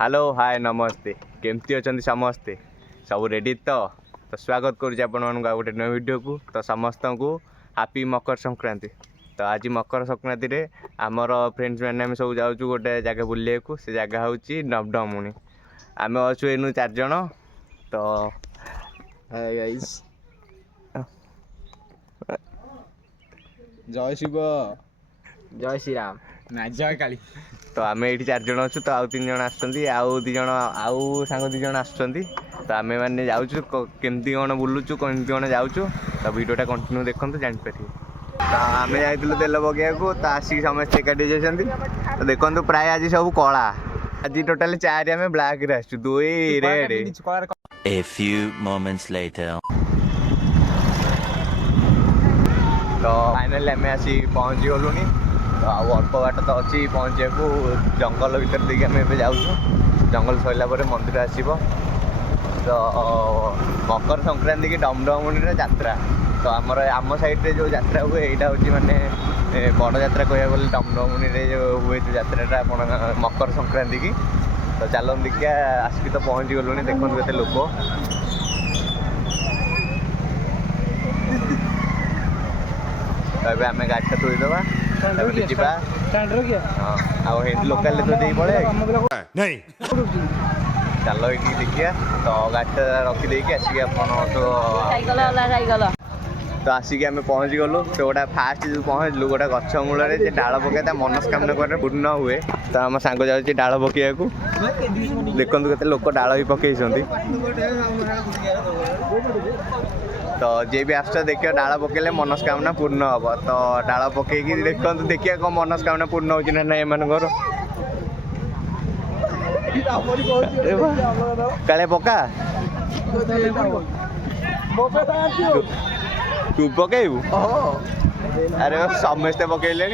Hello hi नमस्ते केमती अच्छा समस्ते सब रेडी तो स्वागत करुँ गोटे नए वीडियो को तो समस्त को हैप्पी मकर संक्रांति। तो आज मकर संक्रांति रे आमर फ्रेंड्स मैंने आम सब जाऊँ गोटे जगह बुले को से जगह हूँ नबडमुनि आम अच्छु एनु 4 जन। तो हाय गाइस जय शिव जय श्री राम ना जय काली। तो आम ये 4 जन अच्छु तो आउ 3 जन आउ 2 जन आउ सांग 2 जन आसुँच तो आम मैंने जाऊँ केमती कौन बुलुचु केमती कौन जाऊँ तो वीडियोटा कंटिन्यू देखते जापर। तो आम जाइलु तेल पकड़ा तो आसिक समस्त एकाठी जाती तो देखो प्राय आज सब कला आज टोटाल 4 आम ब्लैक रे आसु 2 red. A few moments later. तो फाइनाली आम आसी पहुँची गलु तो अल्प बाट तो अच्छी पहुँचा को जंगल भर देखिए आम ए जाऊँ जंगल सरला मंदिर आसो। तो मकर संक्रांति की डमडमुनि यात्रा तो आम साइड जो यात्रा हुए यहाँ हूँ मानने बड़ यात्रा कह गले डमडमुनि जो हुए जो यात्रा मकर संक्रांति की। तो चलो देखिए आसिक तो पहुँची गलुनी देखो केते लोक। तो आम गाड़ी थोईदबा हाँ लोकाल तो दे पड़े चलो ये देखिए। तो गाड़ी रखीदे आसिक तो आसिक आम पहुँची गलु तो गोटा फास्ट जो पहुँचलु गोटे गछ मूल डाल पकड़ा मनस्कामना कर पूर्ण हुए। तो आम सांग जाऊँगी डाल पकड़ा देखु केते लोक डाल भी पकई। तो जे भी आस देखिए डाल पकड़े मनस्कामना पूर्ण हम तो डाल पकईकि देखो देखिए कौन मनस्कामना पूर्ण हो ना एम काले पका तू पकेबू अरे समस्ते पकड़े ना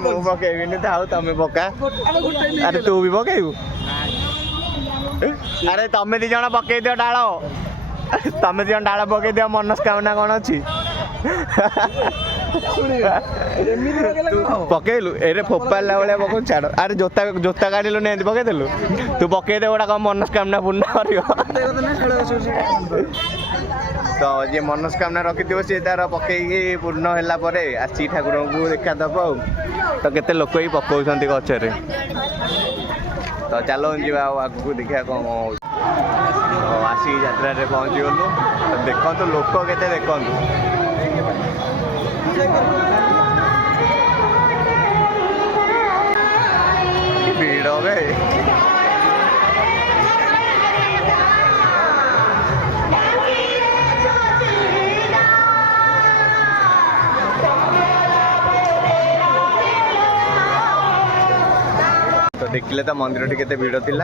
मु पकेबी था तुम पका अरे तू भी पकेबू अरे तुम 2 जन पकई दियो डाल तुम 2 जन डाल पकई दियो मनस्कामना कौन अच्छी पकेलु एरे फोपाला भाया पकड़ छाड़ अरे जोता जोता काढ़लु नहीं पकईदेलु तू पकईदे गोटा कौन मनस्कामना पूर्ण कर। तो जे मनस्कामना रखी सी तार पकईकि पूर्ण है आसी ठाकुर को देखा दब तो केते लोक ही पकाउछन्ति गछरे। तो चलो जा आगू देखा कौन आसिक यात्रा रे पहुँची गलु तो देखो लोक केते देखु भीड़ हो तो देखिले तो मंदिर टी भीड़ थी। तो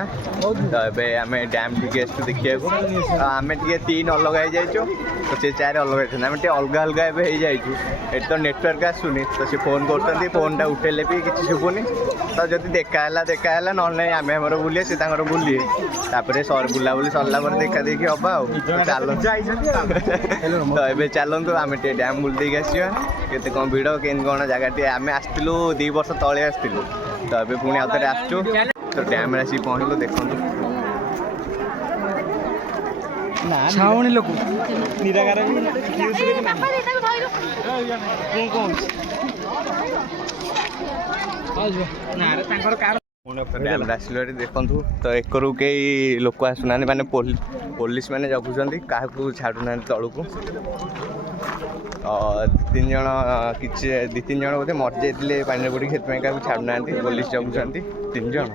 ये आम डैम टी आसू देखा आम टे 3 अलग हो जाइए तो से 4 अलग आम टे अलग अलग ये तो नेटवर्क आसुनी तो सी फोन कर फोनटा उठेले भी किसी शुभुनि। तो जब देखाला ना आम आमर बुले सी बुलिए सर बुलाबुली सरला देखा देखी हम चलो तो ये चलतु आम डैम बुल आसवा के कौन भीड़ के कौन जगह आम आसलु 2 वर्ष तले आसलु तो ये पुणी आउ थे आसचु तो डैम आसिक पहुँचलु देखु छाउणी लोक निरागार डैम आसिल देखु तो एकरू कई लोक आसुना माने पुलिस मैंने जगुंट क्या छाड़ूना तलू 3 जन कि 2-3 जन बोधे मर जाते पानी पड़ी से छाड़ूना पुलिस जगुंट 3 जन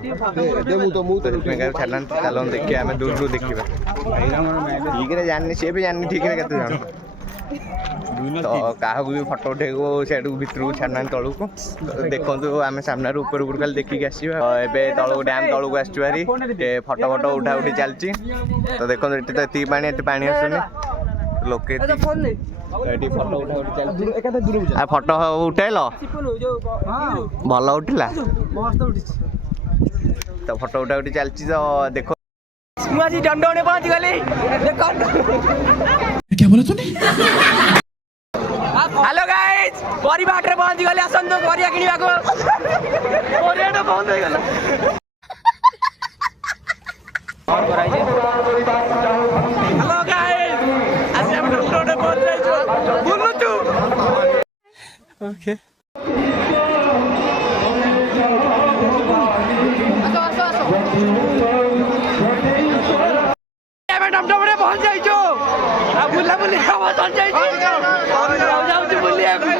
छाड़ना। चलो देखिए आम दूर देखा ठीक है जानी सी भी जानी ठीक है केते जन तो क्या भी फटो उठे से भितर को छाड़ना तलू को देखो आम सामने ऊपर खाली देखिक आसवा ए तलू डैम तलू आसुरी फटो फटो उठा उठी चलती। तो देखो ये तो ये पानी आसुनी लोके फटो उठा उठी चलती फटो उठेल भल उठिला तो फटो उठा उठी चलती। तो देखो मुझे दंडे पहुंच गली क्या बोला तूने हेलो गाइस बड़ी बाट रे पहुंच गले आसंतो परिया किनिबा को परिया तो बंद हो गला ପହଞ୍ଚି ଯାଇଛୁ ଆଉ ବୁଲାବୁଲି କାମ ସରିଯାଇଛି ଆଉ ଯାଉଛୁ ବୁଲିବାକୁ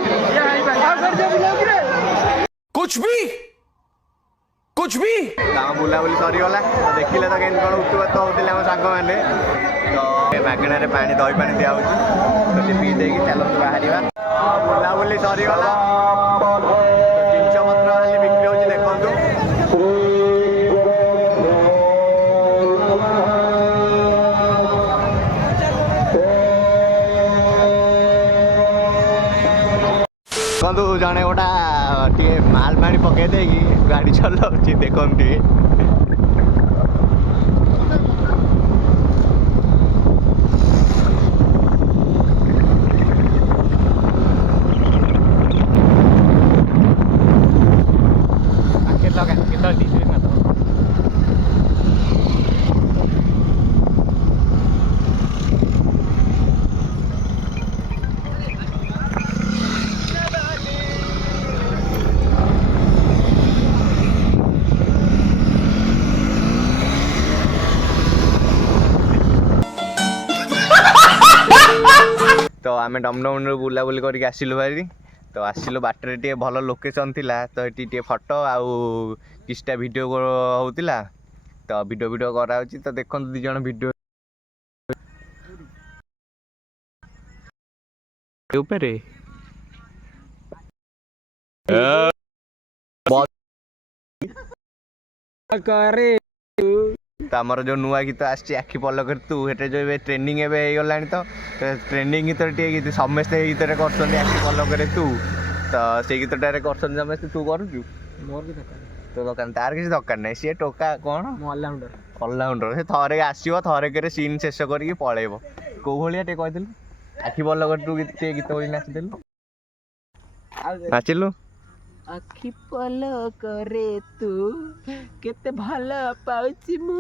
कुछ भी गाँव बुलाबुली सरीगला तो देखिले तो केମିତି କ'ଣ ଉତ୍ପାତ ହେଉଥିଲେ ଆମ ସାଙ୍ଗମାନେ ତ ମାଗଣାରେ ପାଣି ଦହି ପାଣି ଦିଆହେଉଛି ତ ସେ ପିଇ ଦେଇକି ଚାଲନ୍ତୁ ବାହାରିବା ବୁଲାବୁଲି ସରିଗଲା ଜିନିଷପତ୍ର ଖାଲି ବିକ୍ରି ହେଉଛି ଦେଖନ୍ତୁ ଦେଖନ୍ତୁ ଜଣେ ଗୋଟା ଟିକେ ମାଲ ପାଣି ପକେଇ ଦେଇକି ଗାଡ଼ି ଚଲାଉଛି ଦେଖନ୍ତୁ ଟିକେ तो आम डमडम बुलाबुली करके आसिलु भाई तो आसिलु बाटर टे भल लोकेशन थिला तो ये टे फोटो आउ किछटा वीडियो होतिला तो वीडियो वीडियो करा होची तो देखन दी जण वीडियो ऊपर करे तो आमर जो नुआ गीत आछि आखि पलक तू हेटे जो ट्रेंडिंग एबे हो गलानी तो ट्रेंडिंग गीत टे समस्ते गीत करछन आखि पलक तू तो से गीतटारे करछन समस्ते तू करूछु मोर की दरकार तो दरकार तार किसी दरकार नहीं सी टोका कौन मो ऑलराउंडर ऑलराउंडर से थरे आसीबो थरे करे सीन शेष करके पळेबो को भलिया टे कहदिल आखि पलक तू गीत होई नाचिदिल नाचिलु आखि पलक रे तू केते भल पाउची मु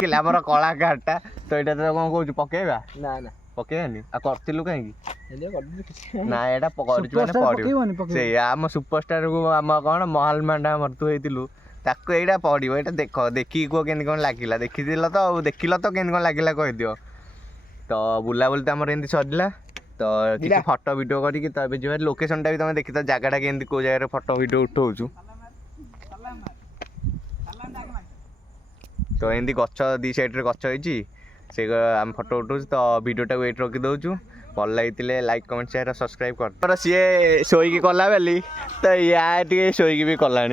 किला हमर कलाकारटा तो एटा तो कोन कहू पकेबा ना ना पकेबानी आ करथिलु काहे एले कर ना एटा करछु माने पडियो से हम सुपरस्टार को हम कोन महल मांडा मरतु हेतिलु ताको एटा पडियो एटा देखो देखि को केन कोन लागिला देखिदिल तो देखिल तो केन कोन लागिला कहि दियो तो बुलाबुली त हमर एंदी सदिला तो किसी फोटो वीडियो करी तो अबे जो लोकेशनटा भी तुम देखी तो जगहटा केमती को जगह फोटो वीडियो उठाऊँ तो एमती गच दी साइड गच होती से आम फोटो उठाऊ तो वीडियोटा वेट रखी दौचु भल लगी लाइक कमेंट शेयर सब्सक्राइब कर सी शोक कला बेली तो या टे शोक भी कला